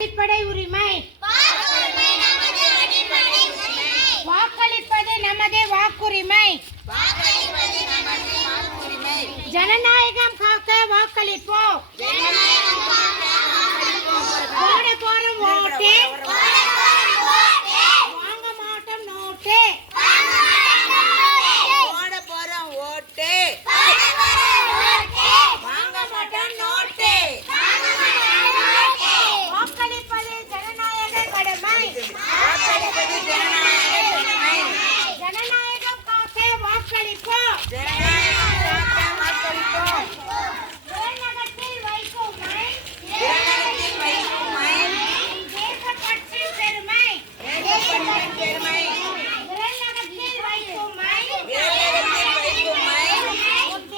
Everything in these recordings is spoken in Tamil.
அடிப்படை உரிமை. வாக்களிப்பது நமது வாக்குரிமை. ஜனநாயகம் காக்க வாக்களிப்போம். போட போறோம் ஓட்டு, வாங்க மாட்டோம் நோட்டு. போட போறோம் ஓட்டு, வாங்க மாட்டோம் நோட்டு. வாக்களிப்பது ஜனநாயக கடமை. ஜனநாயகம் காக்க வாக்களிப்போம். விரல்நகத்தில் வைக்கும் மை, தேசப்பற்றின் பெருமை. விரல்நகத்தில் வைக்கும் மை,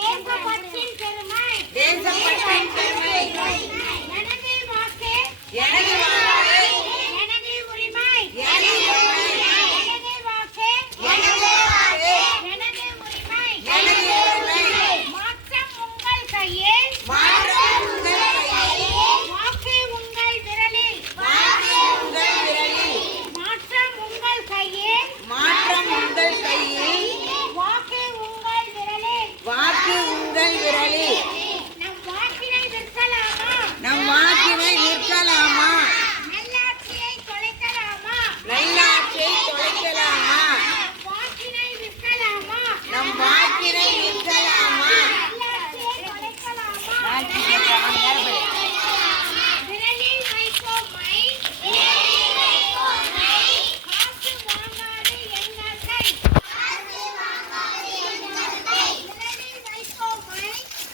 தேசப்பற்றின் பெருமை. எனது வாக்கு, எனது உரிமை. எனது வாக்கு, எனது உரிமை. மாற்றம் உங்கள் கையில், வாக்கு உங்கள் விரலில். மாற்றம் உங்கள் கையில், வாக்கு உங்கள் விரலில். நம் வாக்கினை விற்கலாமா? நல்லாட்சியை தொலைக்கலாமா? வாக்கினை விற்கலாமா? நம் வாக்கினை விற்கலாமா? நல்லாட்சியை தொலைக்கலாமா? விரலில் வைக்கும் மை, காசு வாங்காது எங்கள் கை.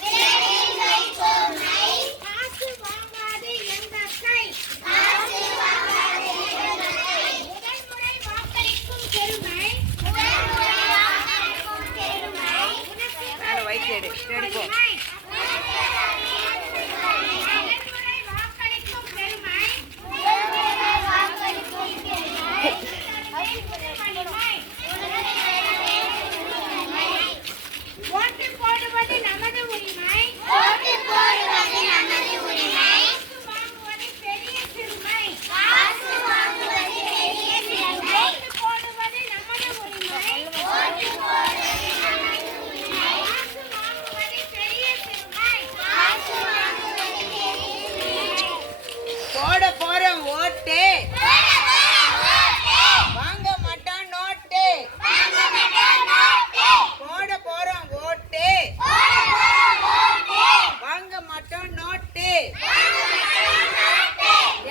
விரலில் வைக்கும் மை, காசு வாங்காது எங்கள் கை. முதல்முறை வாக்களிக்கும் பெருமை உனக்கு முதல்முறை வாக்களிக்கும் பெருமை. ஓட்டு போடுவது நமது உரிமை. ஓட்டு வாங்குவது பெரிய சிறுமை. ஓட்டு போடுவது நமது உரிமை. காசு வாங்குவது பெரிய சிறுமை. போட போறோம் ஓட்டு, வாங்க மாட்டோம் நோட்டு. போட போறோம் ஓட்டு, வாங்க மாட்டோம் நோட்டு.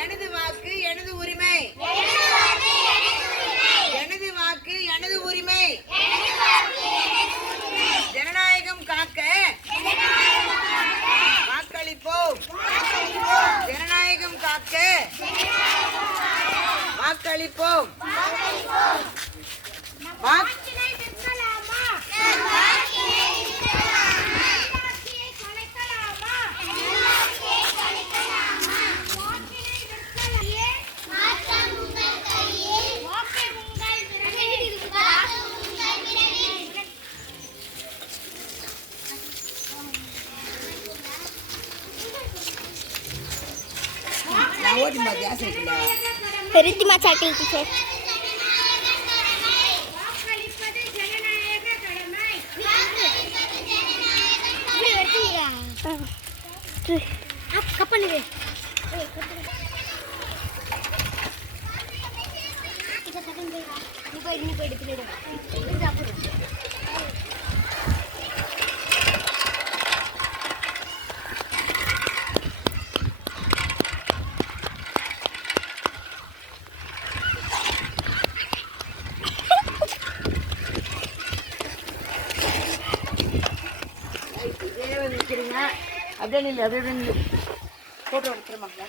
எனது வாக்கு எனது உரிமை. எனது வாக்கு எனது உரிமை. ஜனநாயகம் காக்க வாக்களிப்போம். ஜனநாயகம் காக்க வாக்களிப்போம். வாக்கினை விற்கலாமா? நல்லாட்சியை தொலைக்கலாமா? வாக்கினை விற்கலையே, வாக்கு உங்கள் விரலில். நான் ஓட்டுமா கேஸ் வைக்கல. பெருத்திமா சாக்கில் டீச்சர் வாக்களிப்பது ஜனநாயக கடமை. கப்பலுது நீ போய் எடுத்துட்டு அப்படியே நில்லு, அப்படியே நில்லு. போட்டோ எடுத்துருமாங்க.